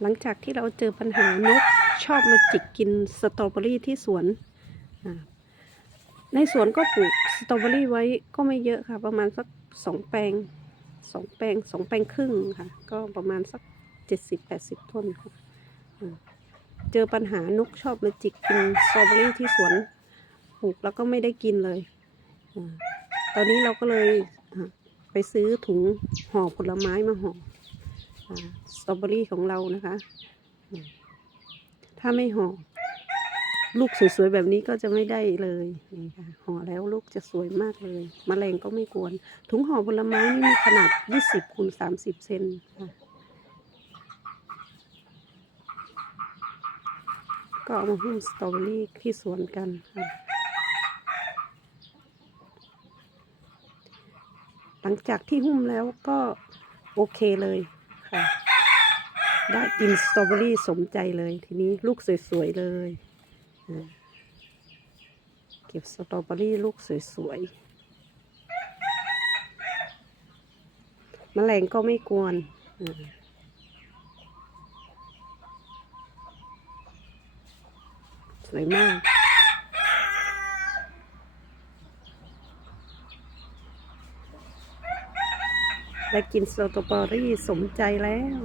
หลังจากที่เราเจอปัญหานกชอบมาจิกกินสตรอเบอรี่ที่สวน ในสวนก็ปลูกสตรอเบอรี่ไว้ก็ไม่เยอะค่ะ ประมาณสักสองแปลงสองแปลงสองแปลงครึ่งค่ะ ก็ประมาณสักเจ็ดสิบแปดสิบต้นค่ะเจอปัญหานกชอบมาจิกกินสตรอเบอรี่ที่สวนปลูกแล้วก็ไม่ได้กินเลยอตอนนี้เราก็เลยไปซื้อถุงห่อผลไม้มาห่อ สตรอเบอรี่ของเรานะคะ ถ้าไม่ห่อลูกสวยๆแบบนี้ก็จะไม่ได้เลยนี่ค่ะห่อแล้วลูกจะสวยมากเลยมแมลงก็ไม่กวน ถุงห่อผลไม้นี่มีขนาด 20คูณ30 เซนค่ะก็เอามาหุ้มสตรอเบอรี่ที่สวนกันค่ะหลังจากที่หุ้มแล้วก็โอเคเลย ค่ะ ได้กินสตรอเบอรี่สมใจเลยทีนี้ลูกสวยๆเลยเก็บสตรอเบอรี่ลูกสวยๆแมลงก็ไม่กวนสวยมาก ได้กินสตรอเบอรี่สมใจแล้ว